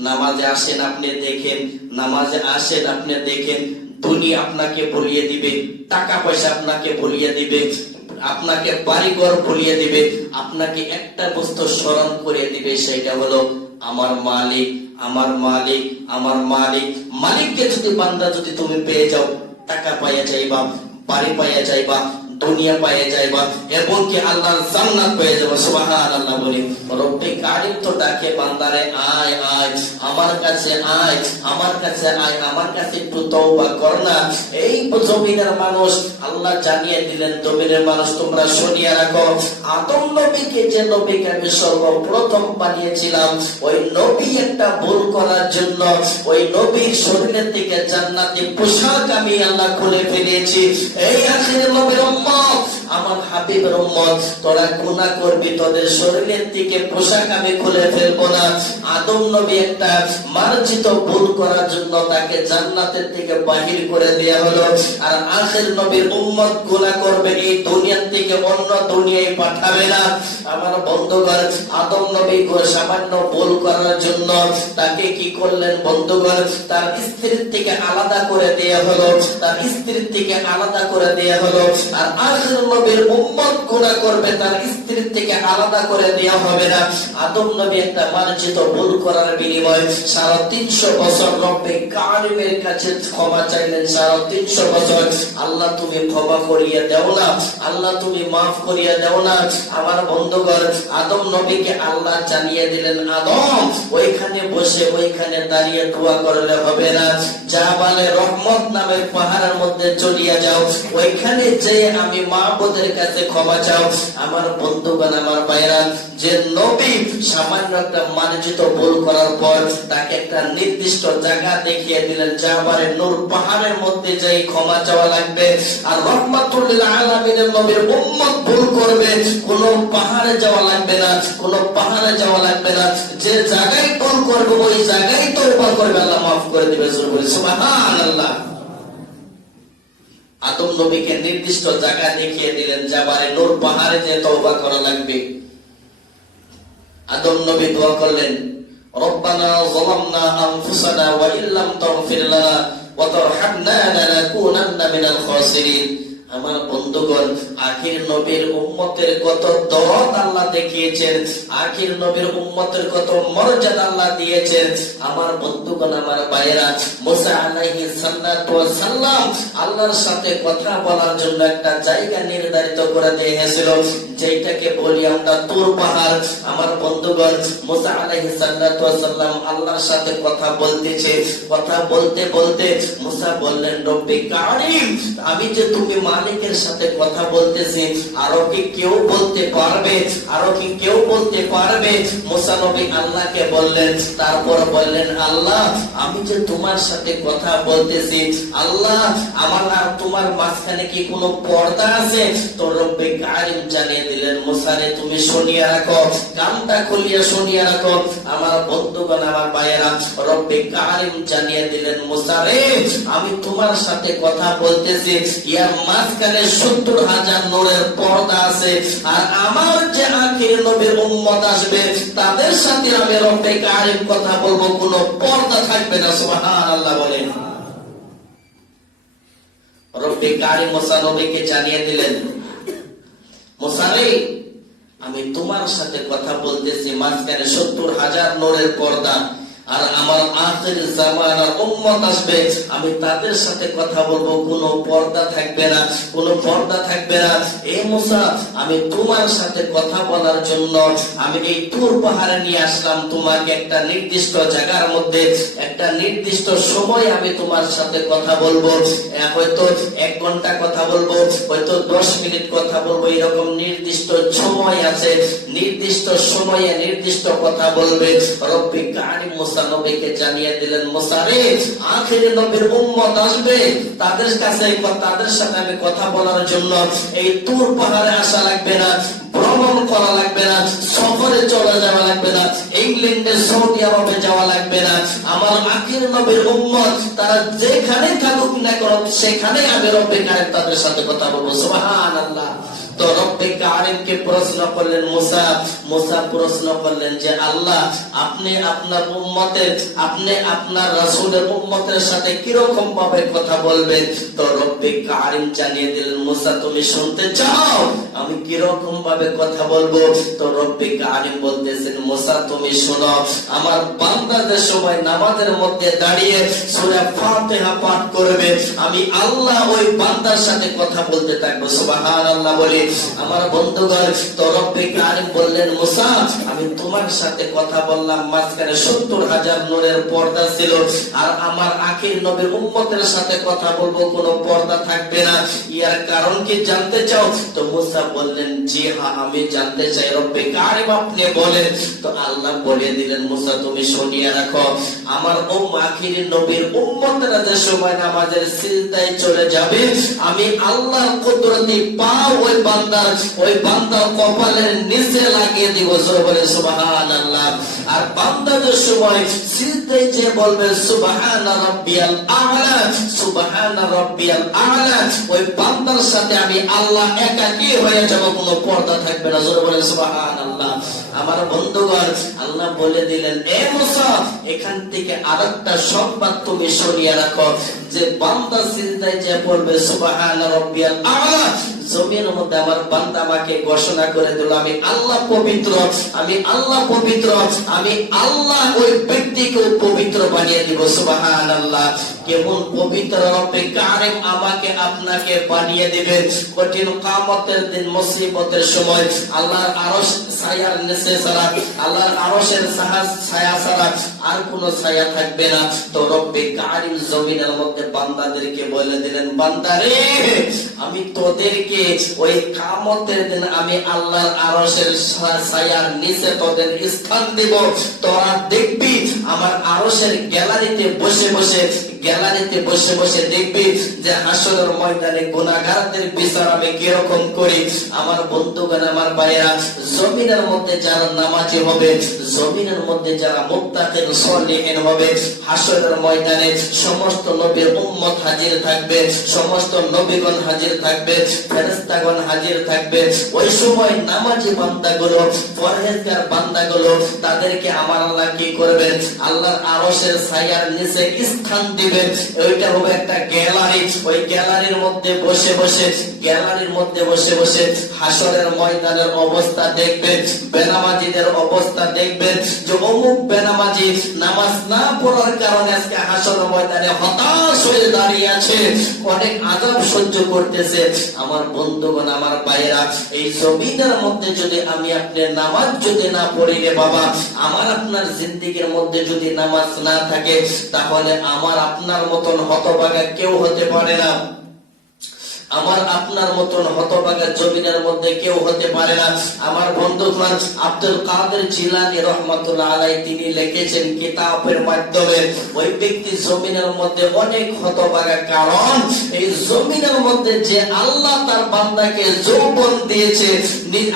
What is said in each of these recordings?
নামাজে আসেন, আপনি দেখেন। নামাজে আসেন, আপনি দেখেন। দুনিয়া আপনাকে বলিয়ে দিবে, টাকা পয়সা আপনাকে বলিয়ে দিবে, আপনাকে বাড়িঘর বলিয়ে দিবে, আপনাকে একটা বস্তু স্মরণ করে দিবে সেটা হলো আমার মালিক আমার মালিক আমার মালিক। মালিককে যদি বান্দা যদি তুমি পেয়ে যাও, টাকা পাইয়া যাইবা, বাড়ি পাইয়া যাইবা দুনিয়া পাইয়া যাইবা। এবং কি আল্লাহর জান্নাত পেয়ে যাব সুবহানাল্লাহ বলি, রব্বে কারিম তো ডাকে বান্দারে, আয় আয়, আমার কাছে আয়, আমার কাছে আয়, আমার কাছে একটু তওবা কর না। এই জমিনের মানুষ আল্লাহ জানিয়ে দিলেন, জমিনের মানুষ, তোমরা শুনিয়ে রাখো, আদম নবীকে যে নবীকে আমি সর্বপ্রথম বানিয়েছিলাম, ওই নবী একটা ভুল করার জন্য, ওই নবীর শরীরের থেকে জান্নাতি পোশাক আমি আল্লাহ খুলে ফেলেছি। এই আখির নবীর উম্মত আমার হাবিবের উম্মত তোরা গুনাহ করবি, তোদের শরীরের থেকে পোশাক আমি খুলে ফেলব না। আদম নবী একটা মার্জিত ভুল করার জন্য তাকে জান্নাতের থেকে বাহির করে দেয়া হলো। আর আখের নবীর উম্মত গুনাহ করবে, এই দুনিয়ার থেকে অন্য দুনিয়ায় পাঠাবে না। আমার বন্ধুগণ, আদম নবী সামান্য ভুল করার জন্য তাকে কি করলেন বন্ধুগণ? তার স্ত্রীর থেকে আলাদা করে দেয়া হলো, তার স্ত্রীর থেকে আলাদা করে দেয়া হলো। আর আখের নবীর উম্মত করবে, তার স্ত্রীর থেকে আলাদা করে হবে না। আদম নবী একটা মার্জিত ভুল করার বিনিময়ে তিনশো বছর রব্বে কারিমের কাছে ক্ষমা চাইলেন। তিনশো বছর, আল্লাহ তুমি ক্ষমা করিয়ে দেও না, আল্লাহ তুমি মাফ করিয়ে দেও না। আমার বন্ধুগণ, আদম নবীকে আল্লাহ জানিয়ে দিলেন, আদম, ওইখানে বসে, ওইখানে দাঁড়িয়ে দোয়া করলে হবে না। যা বলে রহমত নামের পাহাড়ের মধ্যে চলিয়া যাও। ওইখানে যে আমি মাহবুদের কাছে ক্ষমা চাও। আমার বন্ধুগণ, আমার বাইরা যে নবী সামান্য একটা মার্জিত ভুল করার পর তাকে একটা নির্দিষ্ট জায়গা দেখিয়ে দিলেন, যা পারে নূর পাহাড়ের মধ্যে যাই ক্ষমা চাওয়া লাগবে। আর রহমাতুল্লাহ আলামিনের নবীর উম্মত ভুল করবে। কোন পাহাড়ে যাওয়া লাগবে না, কোন পাহাড়ে যাওয়া লাগবে না। যে জায়গায় ভুল করবে, ওই জায়গায় তওবা করবে, আল্লাহ মাফ করে দিবে সুবহানাল্লাহ। আদম নবীকে নির্দিষ্ট জায়গা দেখিয়ে দিলেন যাবারে নূর পাহাড়ে যে তওবা করা লাগবে। আদম নবী দোয়া করলেন, রব্বানা যালামনা আনফুসানা ওয়া ইল্লাম তাগফির লানা ওয়া তারহামনা লানাকুনান্না মিনাল খাসিরিন। আমার বন্ধুগণ, আখির নবীর উম্মতের কত দরদ আল্লাহ দেখিয়েছেন, আখির নবীর উম্মতের কত মর্যাদা আল্লাহ দিয়েছেন। আমার বন্ধুগণ, আমার ভাইয়েরা, মুসা আলাইহিস সাল্লাতু ওয়াস সালাম আল্লাহর সাথে কথা বলার জন্য একটা জায়গা নির্ধারিত করে দিয়েছিল যেটাকে বলি আমরা তুর পাহাড়। আমার বন্ধুগণ, মুসা আলাইহি সাল্লাতু ওয়াস সালাম আল্লাহর সাথে কথা বলতেছে, কথা বলতে বলতে মুসা বললেন, রব্বি কারিম, আমি যে তুমি মালিকের সাথে কথা বলতেছি, আরও কি কেউ বলতে পারবে? আরও কি কেউ বলতে পারবে? মুসা আল্লাহকে বললেন, তারপর বললেন, আল্লাহ, আমি যে তোমার সাথে কথা বলতেছি, আল্লাহ, আমার আর তোমার মাঝখানে কি কোনো পর্দা আছে? তো রব্বে কারিম জানিয়ে দিলেন মুসারে তুমি শুনিয়ে রাখো কানটা খুলিয়া শুনিয়ে রাখো, আমার বন্ধুগণ, আমার ভাইয়েরা, রব্বে কারিম জানিয়ে দিলেন মুসারে আমি তোমার সাথে কথা বলতেছি ইয়ার মাঝখানে সত্তর হাজার নোরের পর্দা আছে। আর আমার যে আখির নবীর উম্মত আসবে, তাদের সাথে আমি রব্বে কারিম কথা বলব, কোনো পর্দা থাকবে না, সুবহানাল্লাহ বলেন। রব্বে কারিম মুসা নবীকে জানিয়ে দিলেন মুসারে আমি তোমার সাথে কথা বলতেছি, মাঝখানে সত্তর হাজার নোরের পর্দা। আর আমার আখের জামানার উম্মত আসবে। আমি তাদের সাথে কথা বলব। কোনো পর্দা থাকবে না। কোনো পর্দা থাকবে না। এই মুসা আমি তোমার সাথে কথা বলার জন্য আমি এই তুর পাহাড়ে নিয়ে আসলাম। তোমাকে একটা নির্দিষ্ট জায়গার মধ্যে একটা নির্দিষ্ট সময় আমি তোমার সাথে কথা বলব। এ, হয়তো এক ঘণ্টা কথা বলব হয়তো দশ মিনিট কথা বলব। এরকম নির্দিষ্ট সময় আছে। নির্দিষ্ট সময়ে নির্দিষ্ট কথা বলবে। রব্বি কারি মুসা আমি কথা বলার জন্য এই তুর পাহাড়ে আসা লাগবে না, ভ্রমণ করা লাগবে না, সফরে চলে যাওয়া লাগবে না, ইংল্যান্ডে সৌদি আরবে যাওয়া লাগবে না। আমার আখির নবীর উম্মত, তারা যেখানে থাকুক না কেন সেখানে আমি রব্বে তাদের সাথে কথা বলব। সুবহানাল্লাহ। সাথে কীরকম ভাবে কথা বলবেন? তো রব্বে কারিম জানিয়ে দিলেন তুমি শুনতে চাও? আমি কীরকম ভাবে কথা বলব? তো রব্বে কারিম বলতেছেন, মুসা তুমি শোনো, আমার বান্দাদের সময় নামাজের মধ্যে দাঁড়িয়ে আমি আল্লাহ ওই বান্দার সাথে কথা বলতে থাকব। আমার বন্ধুগণ তো রব্বে কারিম বললেন মুসা আমি তোমার সাথে কথা বললাম, মাঝখানে সত্তর হাজার নূরের পর্দা ছিল। আর আমার আখির নবীর উম্মতের সাথে কথা বলব, কোনো পর্দা থাকবে না। ইয়ার কারণ কি জানতে চাও? তো মুসা বললেন, জি হ্যাঁ আমি জানতে চাই, রব্বে কারিম আপনি বলেন। তো আল্লাহ বলে দিলেন, মুসা, তুমি শুনিয়ে রাখো, আমার ও আখির নবীর উম্মতেরা যে সময় নামাজের সিজদায় চলে যাবে, আমি আল্লাহ কুদরতি পা ওই বান্দার, ওই বান্দার কপালের নিচে লাগিয়ে দিব জোরে বলে সুবহানাল্লাহ। আর বান্দা যে সময় যে বলবে, সুবহানা রাব্বিয়াল সুবহানা রাব্বিয়াল ওই বান্দার সাথে আমি আল্লাহ হয়ে যাব, কোনো পর্দা থাকবে না জোরে বলে সুবহানাল্লাহ। আমার বন্ধুগণ, আল্লাহ বলে দিলেন, এ মুসা, এখান থেকে আরেকটা সংবাদ তুমি সরিয়ে রাখো, যে বান্দা সিজদায় যে বলবে, সুবহানা রাব্বিয়াল আ'লা জমির মধ্যে আমার বান্দা আমাকে ঘোষণা করে দিল, আমি আল্লাহ পবিত্র, আমি আল্লাহ পবিত্র, আমি আল্লাহ ওই ব্যক্তিকে পবিত্র বানিয়ে দিব। সুবহানাল্লাহ। কেমন পবিত্র রব্বে কারিম আমাকে আপনাকে বানিয়ে দিবে। কঠিন কামতের দিন, মুসিবতের সময়, আল্লাহর আরশ ছায়ার নিচে ছাড়া, আল্লাহর আরশের সাহা- ছায়া ছাড়া আর কোনো ছায়া থাকবে না। তো রব্বে কারিম জমিনের মধ্যে বান্দাদেরকে বলে দিলেন বান্দারে আমি তোদেরকে ওই কামতের দিন আমি আল্লাহর আরশের ছায়ার নিচে তোদের স্থান দিব। তোরা দেখবি আমার আরশের গ্যালারিতে বসে বসে গ্যালারিতে বসে বসে দেখবি যে হাসরের ময়দানে গুনাহগারদের বিচার আমি কীরকম করি? আমার বন্ধুগণ, আমার ভাইয়েরা, জমিনের মধ্যে যারা নামাজি হবে, জমিনের মধ্যে যারা মুত্তাকিন, সলিহিন হবে, হাসরের ময়দানে সমস্ত নবীর উম্মত হাজির থাকবে, সমস্ত নবীগণ হাজির থাকবে, ফেরেশতাগণ হাজির থাকবে। ওই সময় নামাজি বান্দাগুলো, পরহেজগার বান্দাগুলো, তাদেরকে আমার আল্লাহ কি করবেন? আল্লাহর আরশের ছায়ার নিচে স্থান দিবেন ওইটা হবে একটা গ্যালারি ওই গ্যালারির মধ্যে বসে বসে গ্যালারির মধ্যে বসে বসে হাসরের ময়দানের অবস্থা দেখবেন, বেনামাজিদের অবস্থা দেখবেন যে অমুক বেনামাজি নামাজ না পড়ার কারণে আজকে ময়দানে হতাশ হয়ে দাঁড়িয়ে আছে, অনেক আজাব সহ্য করতেছে। আমার বন্ধুগণ, আমার ভাইয়েরা, এই জমিনের মধ্যে যদি আমি আপনি নামাজ যদি না পড়ি রে বাবা, আমার আপনার জিন্দিগির মধ্যে যদি নামাজ না থাকে, তাহলে আমার আপনার মতন হতভাগা কেউ হতে পারে না। আমার আপনার মতন হতভাগা জমিনের মধ্যে কেউ হতে পারে না। আমার বন্ধু আব্দুল কাদের জিলানি রহমতুল্লাহ আলাই তিনি লিখেছেন কিতাবের মাধ্যমে, ওই ব্যক্তি জমিনের মধ্যে অনেক হতভাগা কারণ, এই জমিনের মধ্যে যে আল্লাহ তার বান্দাকে যৌবন দিয়েছে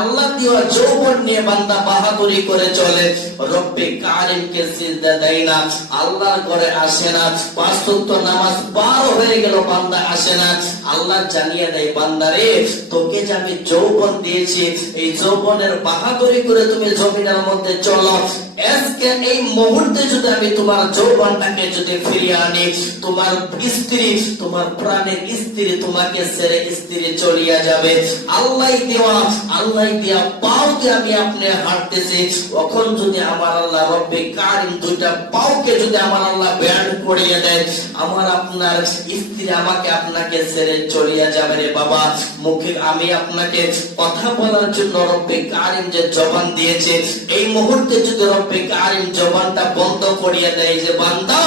আল্লাহ দেওয়া যৌবন নিয়ে বান্দা বাহাদুরি করে চলে। রব্বে কারিমকে সিজদা দেয় না, আল্লাহর ঘরে আসে না, পাঁচ নামাজ বার হয়ে গেল বান্দা আসে না। আল্লাহ জানিয়ে দেয়, বান্দারে, তোকে যে আমি যৌবন দিয়েছি, এই যৌবনের বাহাদুরি করে তুমি জমিনের মধ্যে চলো। আজকে এই মুহূর্তে যদি আমি তোমার যৌবনটাকে যদি ফিরিয়ে আনি, তোমার স্ত্রী, তোমার প্রাণের স্ত্রী তোমাকে ছেড়ে স্ত্রী চলিয়া যাবে। আল্লাহ দেওয়া আল্লাহ দেওয়া আমি আপনি হাঁটতেছি যদি আমার আল্লাহ রব্বে কারিম দুইটা পাওকে যদি আমার আল্লাহ ব্যান করিয়ে দেয়, আমার আপনার স্ত্রী আমাকে আপনাকে ছেড়ে চলিয়া যাবে রে বাবা। মুখে আমি আপনাকে কথা বলার জন্য রব্বে কারিম যে জবান দিয়েছে, এই মুহূর্তে যদি কারিম জবানটা বন্ধ করিয়ে দেয় যে বান্দা,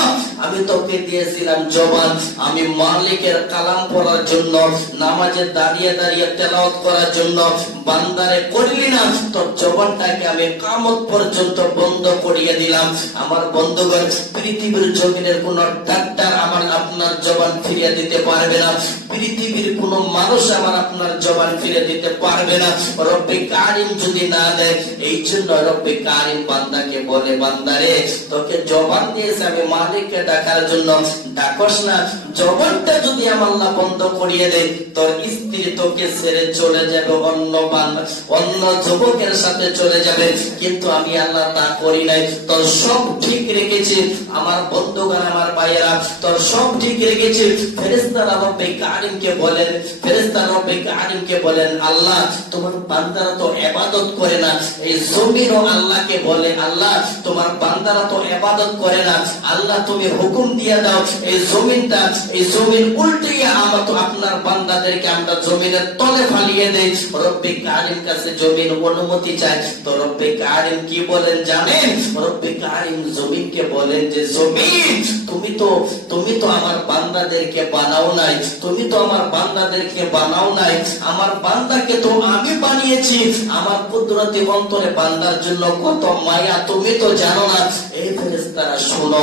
আমি তোকে দিয়েছিলাম জবান। আমি মালিকের কালাম পড়ার জন্য, নামাজে দাঁড়িয়ে দাঁড়িয়ে তেলাওয়াত করার জন্য বান্দারে করলি না। তোর জবানটাকে আমি কামত পর্যন্ত বন্ধ করিয়ে দিলাম। আমার বন্ধুগণ, পৃথিবীর জমিনের কোন ডাক্তার আমার আপনার জবান ফিরিয়ে দিতে পারবে না। পৃথিবীর কোন মানুষ আমার আপনার জবান ফিরে দিতে পারবে না। রব্বে কারিম যদি না দেয়, এই জন্য রব্বে কারিম বান্দাকে বলে, বান্দারে, তোকে জবান দিয়েছে আমি মালিককে ডাকার জন্য। ডাকস না, জবানটা যদি আমার আল্লাহ বন্ধ করিয়ে দেয় তোর স্ত্রী তোকে ছেড়ে চলে যাবে, অন্য বান্দা অন্য যুবকের সাথে চলে যাবে। কিন্তু আমি আল্লাহ তা করি নাই। তোর সব ঠিক রেখেছি। আমার বন্ধুগণ, আমার ভাইয়েরা, তোর সব ঠিক রেখেছি। ফেরেস্তারা রব্বে কারিমকে বলেন ফেরেস্তা রব্বে কারিমকে বলেন, আল্লাহ, তোমার বান্দারা তো এবাদত করে না। এই জমিনও আল্লাহকে বলে, আল্লাহ তোমার বান্দারা তো এবাদত করে না আল্লাহ তুমি হুকুম দিয়ে দাও, এই জমিনটা এই জমিন উল্টিয়ে আমরা তো আপনার বান্দাদেরকে আমরা জমিনের তলে ফালিয়ে দেই। রব্বে কারিম কাছে জমিন অনুমতি চাই। তো রব্বে কারিম কি বলেন জানেন? রব্বে কারিম জমিনকে বলেন যে জমিন তুমি তো তুমি তো আমার বান্দাদেরকে বানাও নাই, তুমি তো আমার বান্দাদেরকে বানাও নাই। আমার বান্দাকে তো আমি বানিয়েছি। আমার কুদরতি অন্তরে বান্দার জন্য কত মায়া, তুমি তো জানো না। এই ফেরেস্তারা শোনো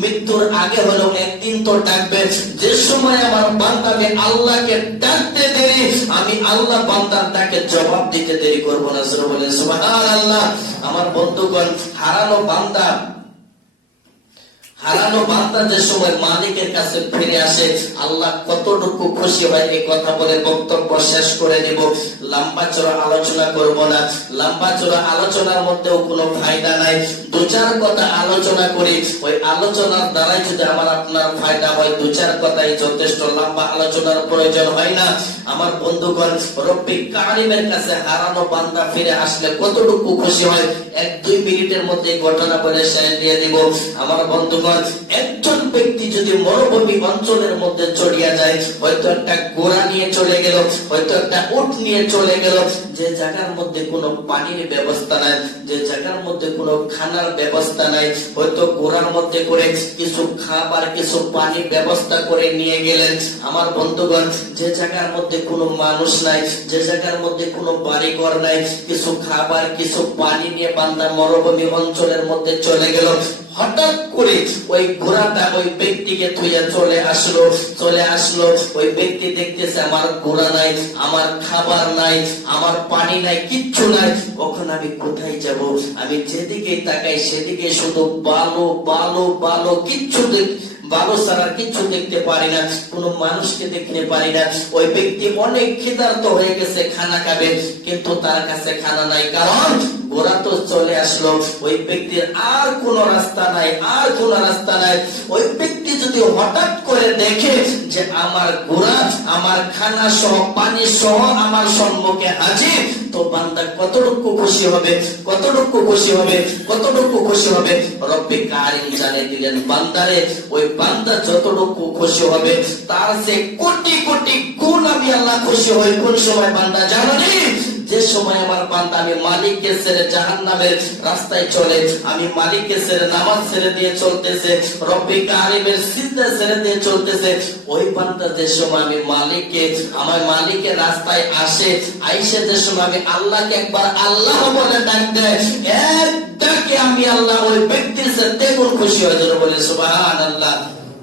মৃত্যুর আগে হলো একদিন তো ডাকবে। যে সময় আমার বান্দাকে আল্লাহকে ডাকতে দেরি আমি আল্লাহ বান্দার তাকে জবাব দিতে দেরি করব না। সুবহানাল্লাহ। আমার বন্ধুগণ, হারানো বান্দা হারানো বান্দা যে সময় মালিকের কাছে ফিরে আসে, আল্লাহ কতটুকু খুশি হয় এই কথা বলে বক্তব্য শেষ করে নেব লম্বা চড়া আলোচনা করব না। লম্বা চড়া আলোচনার মধ্যেও কোনো ফায়দা নাই। দু চার কথা আলোচনা করি। ওই আলোচনার দ্বারাই যদি আমার আপনার ফায়দা হয় দু চার কথাই যথেষ্ট। লম্বা আলোচনার প্রয়োজন হয় না। আমার বন্ধুগণ, রব্বি কারিমের কাছে হারানো বান্দা ফিরে আসলে কতটুকু খুশি হয়, এক দুই মিনিটের মধ্যে ঘটনা বলে শেষ দিয়ে দিব। আমার বন্ধুগণ একজন ব্যক্তি যদি মরুভূমি অঞ্চলের মধ্যে চড়িয়া যায়, হয়তো একটা গোড়া নিয়ে চলে গেল, হয়তো একটা উট নিয়ে চলে গেল, যে জায়গার মধ্যে কোনো পানির ব্যবস্থা নাই, যে জায়গার মধ্যে কোনো খানার ব্যবস্থা নাই, হয়তো গোড়ার মধ্যে করে কিছু খাবার, কিছু পানি ব্যবস্থা করে নিয়ে গেলেন। আমার বন্ধুগণ, যে জায়গার মধ্যে কোনো মানুষ নাই, যে জায়গার মধ্যে কোনো বাড়িঘর নাই, কিছু খাবার, কিছু পানি নিয়ে বান্দা মরুভূমি অঞ্চলের মধ্যে চলে গেল হঠাৎ করে ওই ঘোড়াটা ওই ব্যক্তিকে থুইয়া চলে আসলো চলে আসলো। ওই ব্যক্তি দেখতেছে, আমার ঘোড়া নাই, আমার খাবার নাই, আমার পানি নাই, কিচ্ছু নাই। কখন আমি কোথায় যাব? আমি যেদিকে তাকাই সেদিকে শুধু বালো বালো বালো, কিচ্ছু বালো ছাড়া কিচ্ছু দেখতে পারি না, কোনো মানুষকে দেখতে পারি না। ওই ব্যক্তি অনেক ক্ষিদার্ত হয়ে গেছে, খানা খাবে, কিন্তু তার কাছে খানা নাই। কারণ গোড়া তো চলে আসলো। ওই ব্যক্তির আর কোন রাস্তা নাই, আর কোন রাস্তা নাই। ওই ব্যক্তি যদি হঠাৎ করে দেখে যে আমার গোড়া আমার খানা সহ, পানি সহ আমার সম্মুখে হাজির, তো বান্দা কতটুকু খুশি হবে, কতটুকু খুশি হবে, কতটুকু খুশি হবে? রব্বি কারিম জানিয়ে দিলেন, বান্দারে, ওই বান্দা যতটুকু খুশি হবে, তার সে কোটি কোটি গুণ আমি আল্লাহ খুশি হই। কোন সময় বান্দা জানো? যে সময় আমার বান্দা আমি মালিককে ছেড়ে জাহান নামের রাস্তায় চলে, আমি মালিককে ছেড়ে নামাজ ছেড়ে দিয়ে চলতেছে রব্বি কারিমের সিদ্ধা ছেড়ে দিয়ে চলতেছে, ওই বান্দা যে সময় আমি মালিককে, আমার মালিকের রাস্তায় আসে, আইসে যে সময় আমি আল্লাহকে একবার আল্লাহ বলে ডাক দেয়, এক আমি আল্লাহ ওই ব্যক্তির সাথে দ্বিগুণ খুশি হয়ে যাবে, বলে সুবাহান আল্লাহ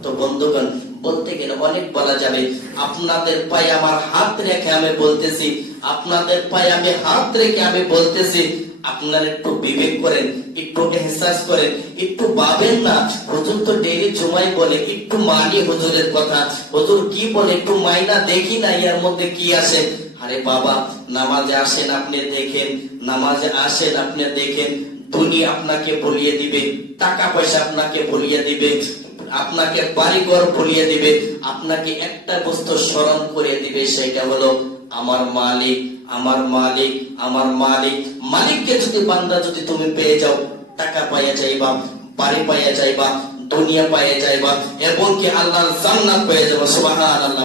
তো বন্ধুগণ, বলতে গেলে অনেক বলা যাবে, আপনাদের পায়ে আমার হাত রেখে আমি বলতেছি আপনাদের পায়ে আমি হাত রেখে আমি বলতেছি, আপনারা একটু বিবেক করেন, একটু এহসাস করেন, একটু ভাবেন না। হুজুর তো ডেইলি জুমাই বলে, একটু মানি হুজুরের কথা। হুজুর কি বলে, একটু মাইনা দেখি না এর মধ্যে কি আসে? আরে বাবা, নামাজে আসেন আপনি দেখেন, নামাজে আসেন আপনি দেখেন দুনিয়া আপনাকে বলিয়ে দিবে, টাকা পয়সা আপনাকে বলিয়ে দিবে, আপনাকে বাড়িঘর ভুলিয়ে দিবে, আপনাকে একটা বস্তু স্মরণ করে দিবে, সেটা হলো আমার মালিক আমার মালিক আমার মালিক। মালিককে যদি বান্দা যদি তুমি পেয়ে যাও, টাকা পাইয়া যাইবা, বাড়ি পাইয়া যাইবা, দুনিয়া পাইয়া যাইবা এবং কি আল্লাহর জান্নাত পেয়ে যাব, সুবহানাল্লাহ।